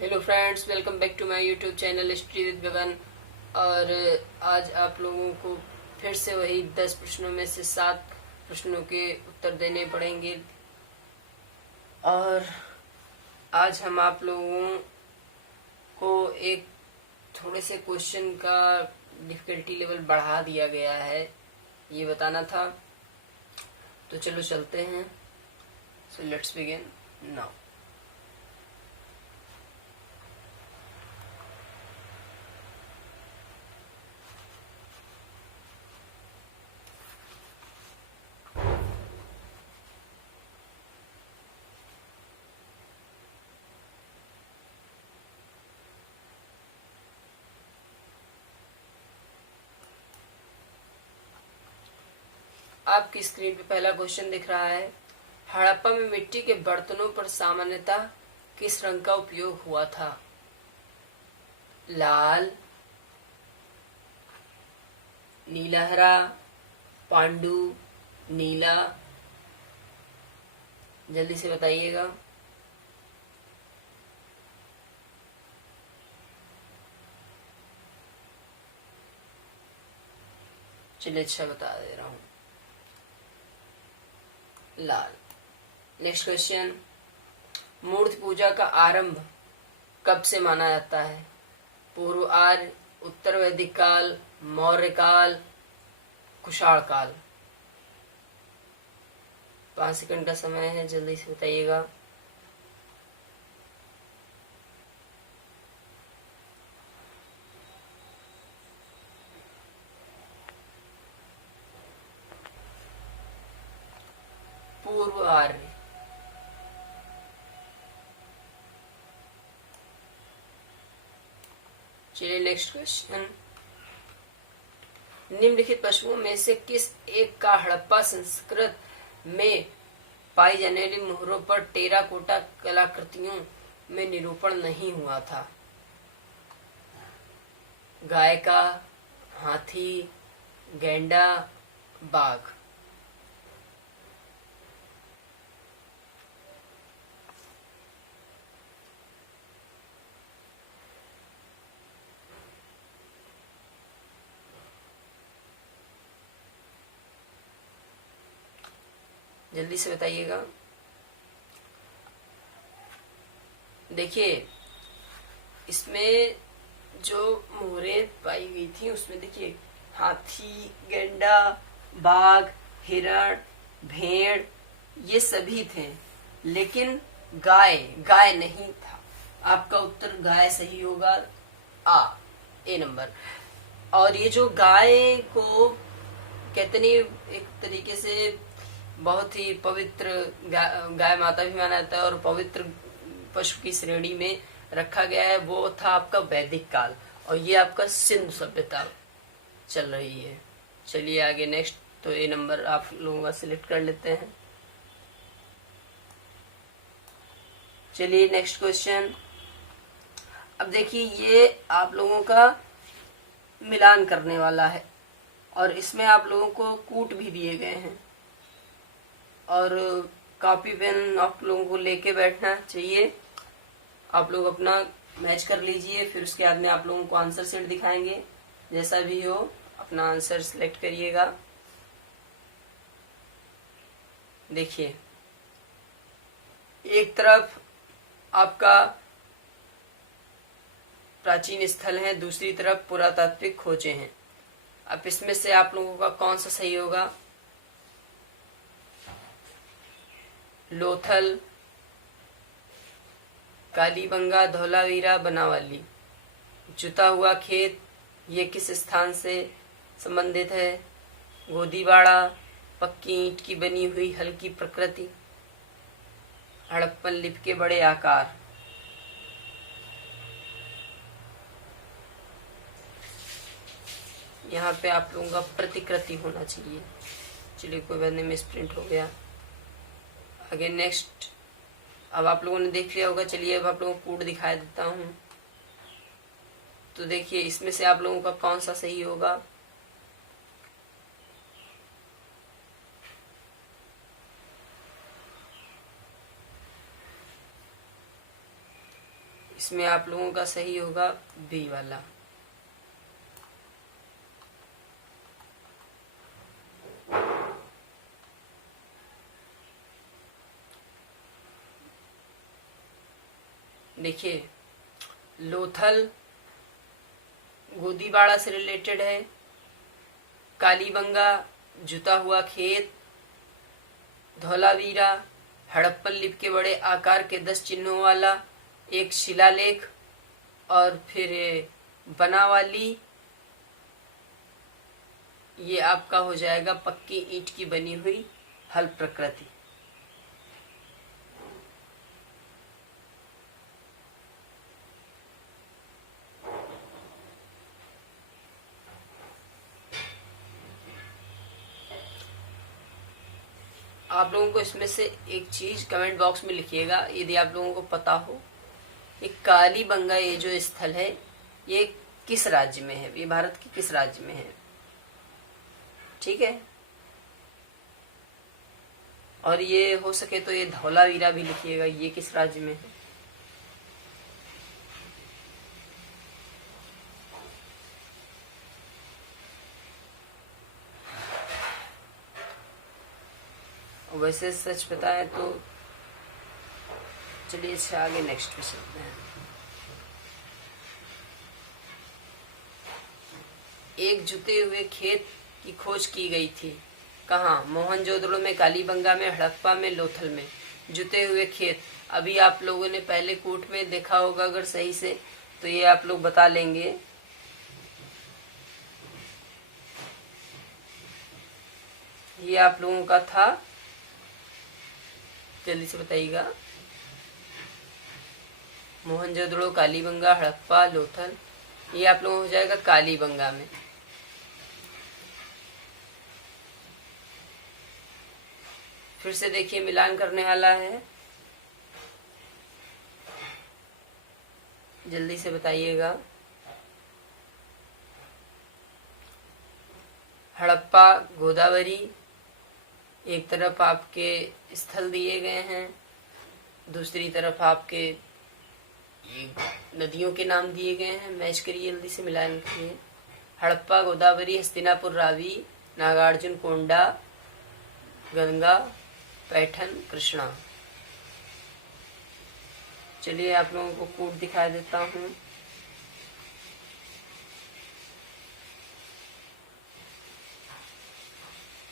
Hello friends, welcome back to my YouTube channel history with Gagan. और आज आप लोगों को फिर से वही 10 प्रश्नों में से 7 प्रश्नों के उत्तर देने पड़ेंगे। और आज हम आप लोगों को एक थोड़े से क्वेश्चन का डिफिकल्टी लेवल बढ़ा दिया गया है, ये बताना था। तो चलो चलते हैं। So let's begin now. आपकी स्क्रीन पे पहला क्वेश्चन दिख रहा है। हड़प्पा में मिट्टी के बर्तनों पर सामान्यतः किस रंग का उपयोग हुआ था? लाल, नीला हरा, पांडु, नीला। जल्दी से बताइएगा। चलिए, अच्छा बता दे रहा हूं, लाल। Next question. मूर्ति पूजा का आरंभ कब से माना जाता है? पूर्व आर्य, उत्तर वैदिक काल, मौर्य काल, कुषाण काल। 5 सेकंड का समय है, जल्दी से बताइएगा। पूर्व आर्य। चलिए नेक्स्ट क्वेश्चन। निम्नलिखित पशुओं में से किस एक का हड़प्पा संस्कृत में पाई जाने वाली मोहरों पर टेराकोटा कलाकृतियों में निरूपण नहीं हुआ था? गाय का, हाथी, गैंडा, बाघ। जल्दी से बताइएगा। देखिए, इसमें जो मोहरें पाई गई थी उसमें देखिए हाथी, गैंडा, बाघ, हिरण, भेड़, ये सभी थे, लेकिन गाय गाय नहीं था। आपका उत्तर गाय सही होगा, आ ए नंबर। और ये जो गाय को कहते नहीं, एक तरीके से बहुत ही पवित्र गाय माता भी माना जाता है और पवित्र पशु की श्रेणी में रखा गया है, वो था आपका वैदिक काल। और ये आपका सिंधु सभ्यता चल रही है। चलिए आगे नेक्स्ट। तो ए नंबर आप लोगों का सिलेक्ट कर लेते हैं। चलिए नेक्स्ट क्वेश्चन। अब देखिए, ये आप लोगों का मिलान करने वाला है और इसमें आप लोगों को कूट भी दिए गए हैं और कॉपी पेन आप लोगों को लेके बैठना चाहिए। आप लोग अपना मैच कर लीजिए, फिर उसके बाद में आप लोगों को आंसर सेट दिखाएंगे। जैसा भी हो अपना आंसर सिलेक्ट करिएगा। देखिए, एक तरफ आपका प्राचीन स्थल है, दूसरी तरफ पुरातात्विक खोजें हैं। अब इसमें से आप लोगों का कौन सा सही होगा? लोथल, कालीबंगा, धौलावीरा, बनावाली। जुता हुआ खेत, ये किस स्थान से संबंधित है? गोदीवाड़ा, पक्की ईंट की बनी हुई हल्की प्रकृति, हड़प्पन लिपि के बड़े आकार। यहाँ पे आप लोगों का प्रतिकृति होना चाहिए। चलिए, कोई बात नहीं, मिसप्रिंट हो गया। आगे नेक्स्ट। अब आप लोगों ने देख लिया होगा। चलिए अब आप लोगों को कोड दिखाई देता हूँ। तो देखिए, इसमें से आप लोगों का कौन सा सही होगा? इसमें आप लोगों का सही होगा बी वाला। देखिए, लोथल गोदीबाड़ा से रिलेटेड है, कालीबंगा जुता हुआ खेत, धौलावीरा हड़प्पन लिपि के बड़े आकार के 10 चिन्हों वाला एक शिलालेख, और फिर बनावाली, ये आपका हो जाएगा पक्की ईंट की बनी हुई हल प्रकृति। आप लोगों को इसमें से एक चीज कमेंट बॉक्स में लिखिएगा यदि आप लोगों को पता हो, ये कालीबंगा ये जो स्थल है ये किस राज्य में है, ये भारत के किस राज्य में है। ठीक है, और ये हो सके तो ये धौलावीरा भी लिखिएगा, ये किस राज्य में है। वैसे सच बताएं तो चलिए इससे आगे नेक्स्ट पे चलते हैं। एक जुते हुए खेत की खोज की गई थी। कहाँ? मोहनजोदड़ो में, कालीबंगा में, हड़प्पा में, लोथल में। जुते हुए खेत अभी आप लोगों ने पहले कूट में देखा होगा, अगर सही से तो ये आप लोग बता लेंगे। ये आप लोगों का था, जल्दी से बताइएगा। मोहनजोदड़ो, कालीबंगा, हड़प्पा, लोथल, ये आप लोगों को हो जाएगा कालीबंगा में। फिर से देखिए, मिलान करने वाला है, जल्दी से बताइएगा। हड़प्पा गोदावरी, एक तरफ आपके स्थल दिए गए हैं, दूसरी तरफ आपके नदियों के नाम दिए गए हैं। मैच करिए, जल्दी से मिलान करिए। हड़प्पा गोदावरी, हस्तिनापुर रावी, नागार्जुन कोंडा, गंगा, पैठन, कृष्णा। चलिए आप लोगों को कूट दिखा देता हूँ।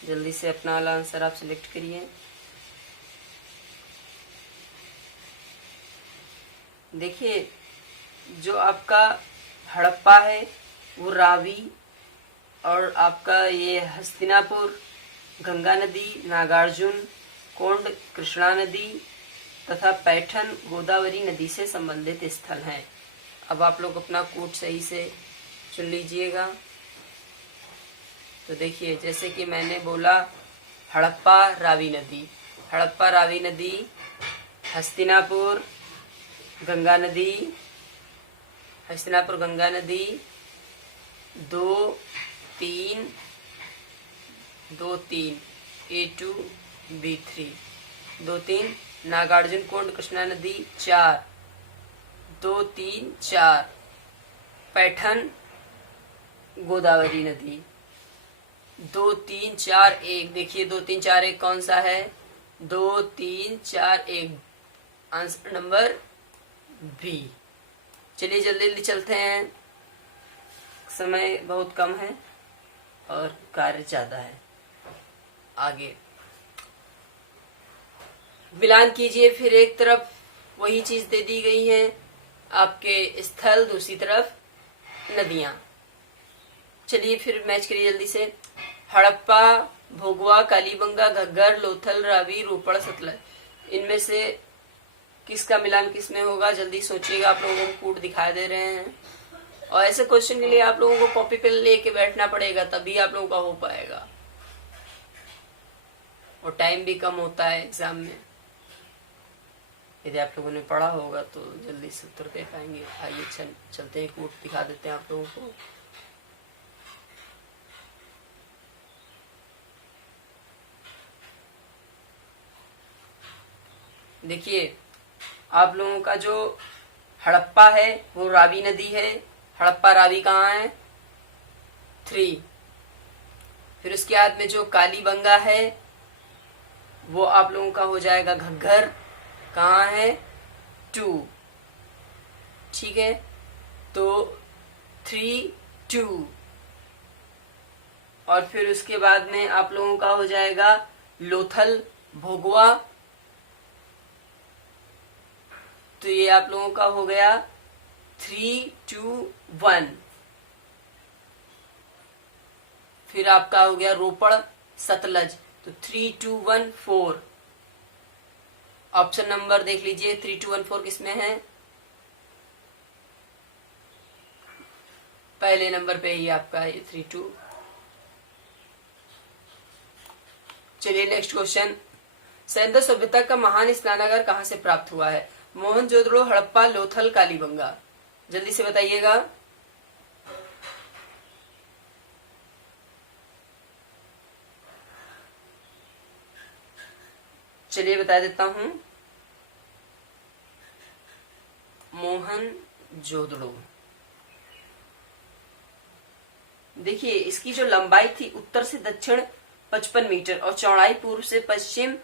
जल्दी से अपना वाला आंसर आप सिलेक्ट करिए। देखिए, जो आपका हड़प्पा है वो रावी, और आपका ये हस्तिनापुर गंगा नदी, नागार्जुन कोंड कृष्णा नदी तथा पैठन गोदावरी नदी से संबंधित स्थल हैं। अब आप लोग अपना कूट सही से चुन लीजिएगा। तो देखिए, जैसे कि मैंने बोला, हड़प्पा रावी नदी, हड़प्पा रावी नदी, हस्तिनापुर गंगा नदी, हस्तिनापुर गंगा नदी, 2 3 A2 B3, 2 3, नागार्जुन कोंड कृष्णा नदी 4, 2 3 4, पैठन गोदावरी नदी 2 3 4 1। देखिए 2 3 4 1 कौन सा है? 2 3 4 1, आंसर नंबर बी। चलिए जल्दी जल्दी चलते हैं, समय बहुत कम है और कार्य ज्यादा है। आगे मिलान कीजिए। फिर एक तरफ वही चीज दे दी गई है, आपके स्थल, दूसरी तरफ नदियां। चलिए फिर मैच करिए जल्दी से। हड़प्पा, भोगवा, कालीबंगा, घग्गर, लोथल, रावी, रोपड़, सतलज, इनमें से किसका मिलान किस में होगा? जल्दी सोचिएगा। आप लोगों को कूट दिखा दे रहे हैं, और ऐसे क्वेश्चन के लिए आप लोगों को कॉपी पेन लेके बैठना पड़ेगा, तभी आप लोगों का हो पाएगा, और टाइम भी कम होता है एग्जाम में। यदि आप लोगों ने पढ़ा होगा तो जल्दी से उत्तर दे पाएंगे। आइए चलते हैं, कूट दिखा देते हैं आप लोगों को। देखिए, आप लोगों का जो हड़प्पा है वो रावी नदी है, हड़प्पा रावी कहाँ है? 3। फिर उसके बाद में जो कालीबंगा है वो आप लोगों का हो जाएगा घग्घर, कहाँ है? 2। ठीक है, तो 3, 2। और फिर उसके बाद में आप लोगों का हो जाएगा लोथल भोगवा, तो ये आप लोगों का हो गया 3, 2, 1। फिर आपका हो गया रोपड़ सतलज, तो 3, 2, 1, 4। ऑप्शन नंबर देख लीजिए 3, 2, 1, 4 किसमें है? पहले नंबर पे ही आपका है 3, 2। चलिए नेक्स्ट क्वेश्चन, सैंधव सभ्यता का महान स्नानागार कहाँ से प्राप्त हुआ है? मोहनजोदड़ो, हड़प्पा, लोथल, कालीबंगा। जल्दी से बताइएगा। चलिए बता देता हूं, मोहनजोदड़ो। देखिए इसकी जो लंबाई थी उत्तर से दक्षिण 55 मीटर और चौड़ाई पूर्व से पश्चिम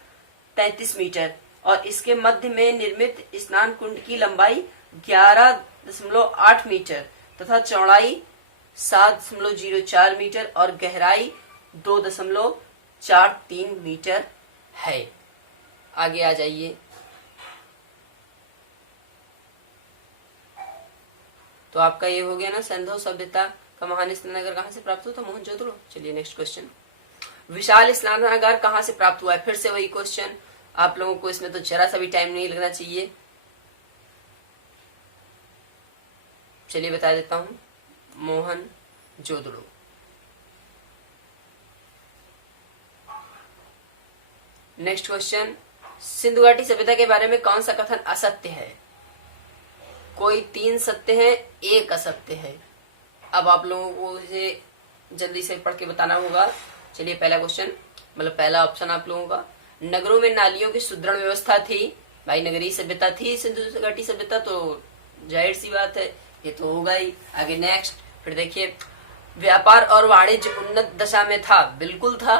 33 मीटर, और इसके मध्य में निर्मित स्नान कुंड की लंबाई 11.8 मीटर तथा चौड़ाई 7.04 मीटर और गहराई 2.43 मीटर है। आगे आ जाइए। तो आपका ये हो गया ना, सैंधव सभ्यता का महान स्नानागार कहाँ से प्राप्त हुआ था? मोहनजोदड़ो। चलिए नेक्स्ट क्वेश्चन, विशाल स्नानागार कहाँ से प्राप्त हुआ है? फिर से वही क्वेश्चन, आप लोगों को इसमें तो जरा सा भी टाइम नहीं लगना चाहिए। चलिए बता देता हूं, मोहनजोदड़ो। नेक्स्ट क्वेश्चन, सिंधु घाटी सभ्यता के बारे में कौन सा कथन असत्य है? कोई 3 सत्य है, 1 असत्य है। अब आप लोगों को इसे जल्दी से पढ़ के बताना होगा। चलिए पहला क्वेश्चन, मतलब पहला ऑप्शन आप लोगों का, नगरों में नालियों की सुदृढ़ व्यवस्था थी। भाई नगरीय सभ्यता थी सिंधु घाटी सभ्यता, तो जाहिर सी बात है ये तो होगा ही। आगे नेक्स्ट, फिर देखिए, व्यापार और वाणिज्य उन्नत दशा में था, बिल्कुल था।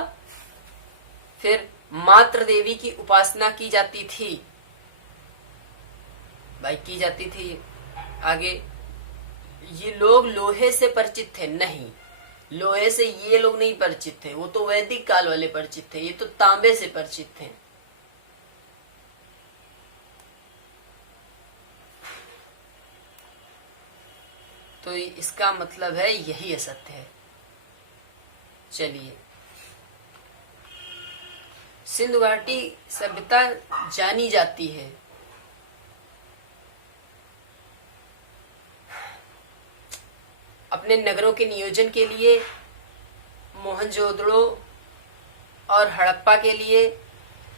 फिर मात्र देवी की उपासना की जाती थी, भाई की जाती थी। आगे, ये लोग लोहे से परिचित थे, नहीं, लोहे से ये लोग नहीं परिचित थे, वो तो वैदिक काल वाले परिचित थे, ये तो तांबे से परिचित थे। तो इसका मतलब है यही असत्य है। चलिए, सिंधु घाटी सभ्यता जानी जाती है अपने नगरों के नियोजन के लिए, मोहनजोदड़ो और हड़प्पा के लिए,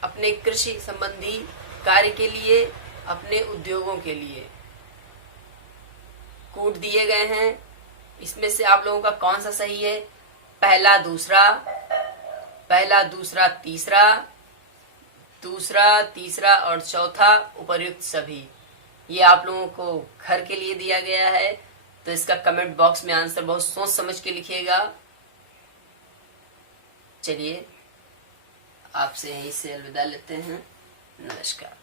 अपने कृषि संबंधी कार्य के लिए, अपने उद्योगों के लिए। कूट दिए गए हैं, इसमें से आप लोगों का कौन सा सही है? पहला दूसरा, पहला दूसरा तीसरा, दूसरा तीसरा और चौथा उपर्युक्त सभी। ये आप लोगों को घर के लिए दिया गया है, तो इसका कमेंट बॉक्स में आंसर बहुत सोच समझ के लिखिएगा। चलिए आपसे यहीं से अलविदा लेते हैं, नमस्कार।